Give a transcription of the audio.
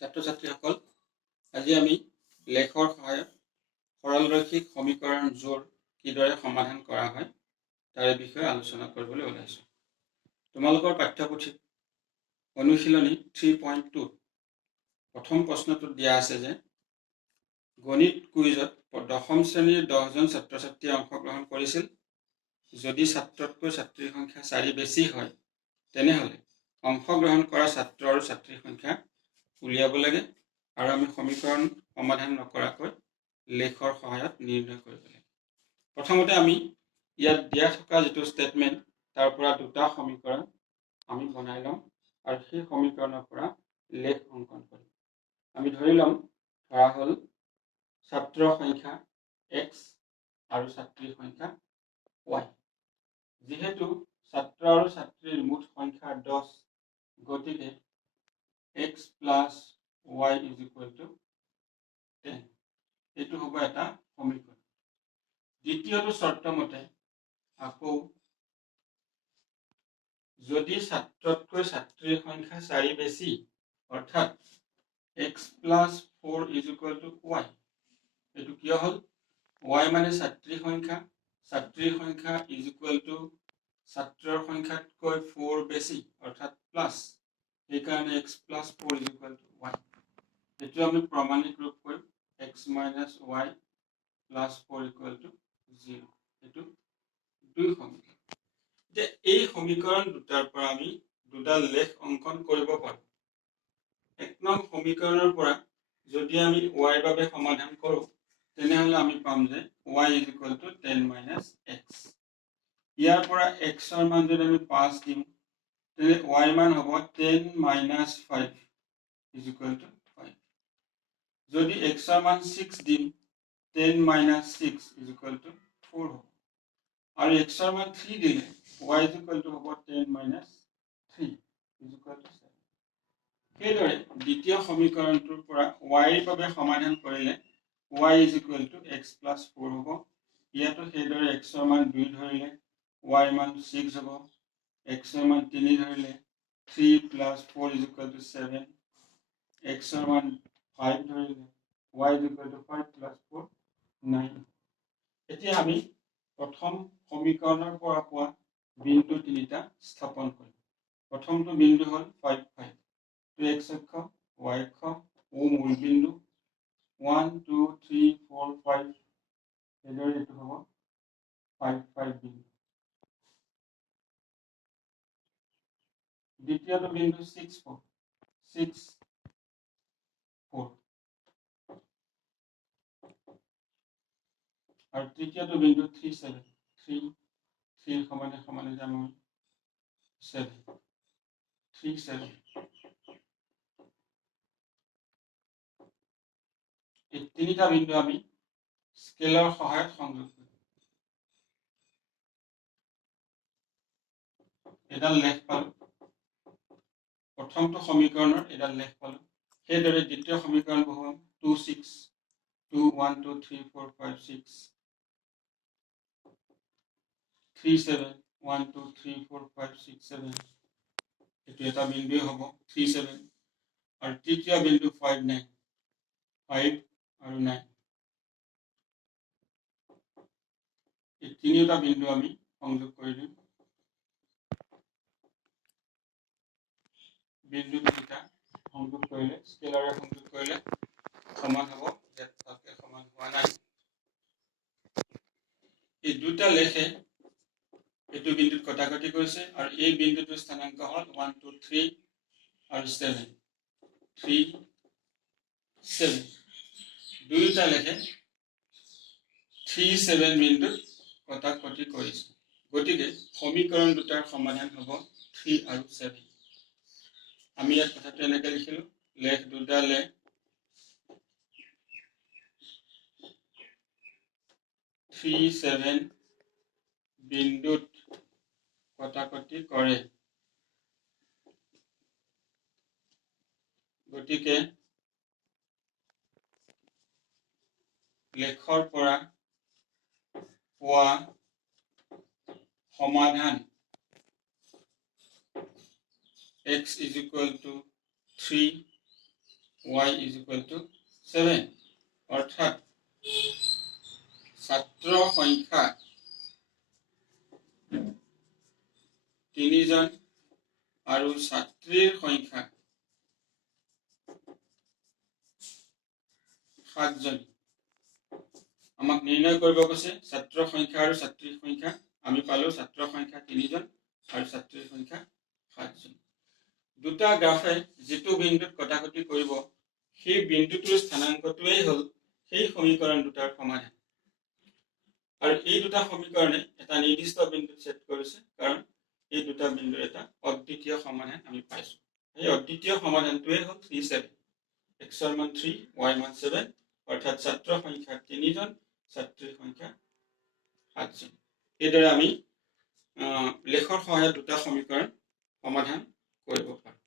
ছাত্ৰ ছাত্ৰীসকল, আজি আমি লেখৰ সহায়ত সৰলৰৈখিক সমীকৰণ জোৰ কিদৰে সমাধান কৰা হয় তাৰে বিষয়ে আলোচনা কৰিবলৈ ওলাইছোঁ। তোমালোকৰ পাঠ্যপুথিত অনুশীলনী 3.2 প্ৰথম প্ৰশ্নটোত দিয়া আছে যে গণিত কুইজত দশম শ্ৰেণীৰ 10জন ছাত্ৰ ছাত্ৰীয়ে অংশগ্ৰহণ কৰিছিল। যদি ছাত্ৰতকৈ ছাত্ৰীৰ সংখ্যা 4 বেছি হয় তেনেহ'লে অংশগ্ৰহণ কৰা ছাত্ৰ আৰু ছাত্ৰীৰ সংখ্যা উলিয়াব লাগে আৰু আমি সমীকৰণ সমাধান নকৰাকৈ লেখৰ সহায়ত নিৰ্ণয় কৰিব লাগে। প্ৰথমতে আমি ইয়াত দিয়া থকা যিটো ষ্টেটমেণ্ট তাৰ পৰা দুটা সমীকৰণ আমি বনাই ল'ম আৰু সেই সমীকৰণৰ পৰা লেখ অংকন কৰিম। আমি ধৰি ল'ম ধৰা হ'ল ছাত্ৰৰ সংখ্যা x আৰু ছাত্ৰীৰ সংখ্যা y। যিহেতু ছাত্ৰ আৰু ছাত্ৰীৰ মুঠ সংখ্যা 10 গতিকে x plus y is equal to 10। এইটো হ'ব এটা সমীকৰণ। দ্বিতীয়টো চৰ্ত মতে আকৌ যদি ছাত্ৰতকৈ ছাত্ৰীৰ সংখ্যা 4 বেছি অৰ্থাৎ x plus 4 is equal to y। এইটো কিয় হ'ল? y মানে ছাত্ৰীৰ সংখ্যা is equal to ছাত্ৰৰ সংখ্যাতকৈ 4 বেছি অৰ্থাৎ প্লাছ, সেইকাৰণে x plus 4 is equal to y। এইটো আমি প্ৰমাণিক ৰূপ কৰিম x minus y plus 4 equal to 0। এইটো দুই সমীকৰণ। যে এই সমীকৰণ দুটাৰ পৰা আমি দুটা লেখ অংকন কৰিব পাৰোঁ। এক নং সমীকৰণৰ পৰা যদি আমি y ৰ বাবে সমাধান কৰোঁ তেনেহ'লে আমি পাম যে y is equal to 10 minus x। ইয়াৰ পৰা x ৰ মান যদি আমি 5 দিম তেনে y ৰ মান হ'ব 10 minus 5 is equal to 5। যদি x ৰ মান 6 দিম 10 minus 6 is equal to 4 হ'ব। আৰু x ৰ মান 3 দিলে y is equal to হ'ব 10 minus 3 is equal to 7। সেইদৰে দ্বিতীয় সমীকৰণটোৰ পৰা y ৰ বাবে সমাধান কৰিলে y is equal to x plus 4 হ'ব। ইয়াতো সেইদৰে x ৰ মান 2 ধৰিলে y ৰ মান 6 হ'ব। x ৰ মান 3 ধৰিলে 3 plus 4 is equal to 7। x ৰ মান 5 ধৰিলে y is equal to 5 plus 4 9। এতিয়া আমি প্ৰথম সমীকৰণৰ পৰা পোৱা বিন্দু তিনিটা স্থাপন কৰিম। প্ৰথমটো বিন্দু হ'ল 5 5। x অক্ষ, y অক্ষ, o মূল বিন্দু 1 2 3 4 5। এইদৰে এইটো হ'ব 5 5 বিন্দু। দ্বিতীয়টো বিন্দু 6 4 6 4। আৰু তৃতীয়টো বিন্দু 3 7 3 3 সমানে সমানে যাম 7 3 7। এই তিনিটা বিন্দু আমি স্কেলৰ সহায়ত সংযোগ কৰিম। এডাল লেখ পালোঁ। প্ৰথমটো সমীকৰণৰ এডাল লেখ পালোঁ। সেইদৰে দ্বিতীয় সমীকৰণ বহুৱাম 2 6 2 1 2 3 4 5 6 3 7 1 2 3 4 5 6 7। এইটো এটা বিন্দুৱে হ'ব 3 7। আৰু তৃতীয় বিন্দু 5 9 5 আৰু 9। এই তিনিটা বিন্দু আমি সংযোগ কৰি দিম। বিন্দু তিনিটা সংযোগ কৰিলে স্কেলাৰে সংযোগ কৰিলে সমান হ'ব। ইয়াত ভালকৈ সমান হোৱা নাই। এই দুটা লেখে এইটো বিন্দুত কটাকটি কৰিছে আৰু এই বিন্দুটোৰ স্থানাংক হ'ল 1 2 3 আৰু 7 3 7। দুয়োটা লেখে 3 7 বিন্দুত কটাকটি কৰিছে। গতিকে সমীকৰণ দুটাৰ সমাধান হ'ব 3 আৰু 7। আমি ইয়াত কথাটো এনেকৈ লিখিলোঁ লেখ দুডালে 3 7 বিন্দুত কটাকটি কৰে। গতিকে লেখৰ পৰা পোৱা সমাধান x is equal to 3 y is equal to 7 অৰ্থাৎ ছাত্ৰ সংখ্যা 3 জন আৰু ছাত্ৰীৰ সংখ্যা 7 জন আমাক নিৰ্ণয় কৰিব কৈছে ছাত্ৰ সংখ্যা আৰু ছাত্ৰীৰ সংখ্যা আমি পালো ছাত্ৰ সংখ্যা 3 জন আৰু ছাত্ৰীৰ সংখ্যা 7 জন দুটা গ্ৰাফে যেটো বিন্দুত কটাকটি কৰিব সেই বিন্দুটোৰ স্থানাংকটোৱেই হ'ল সেই সমীকৰণ দুটাৰ সমাধান আৰু এই দুটা সমীকৰণে এটা নিৰ্দিষ্ট বিন্দুত সেট কৰিছে কাৰণ এই দুটা বিন্দুৰ এটা অদ্বিতীয় সমাধান আমি পাইছো এই অদ্বিতীয় সমাধানটোৱেই হ'ল 3 7 x ৰ মান 3 y মান 7 অৰ্থাৎ ছাত্ৰ সংখ্যা 3 জন ছাত্ৰীৰ সংখ্যা 7 জন এইদৰে আমি লেখৰ সহায়ত দুটা সমীকৰণ সমাধান কৰিব পাৰোঁ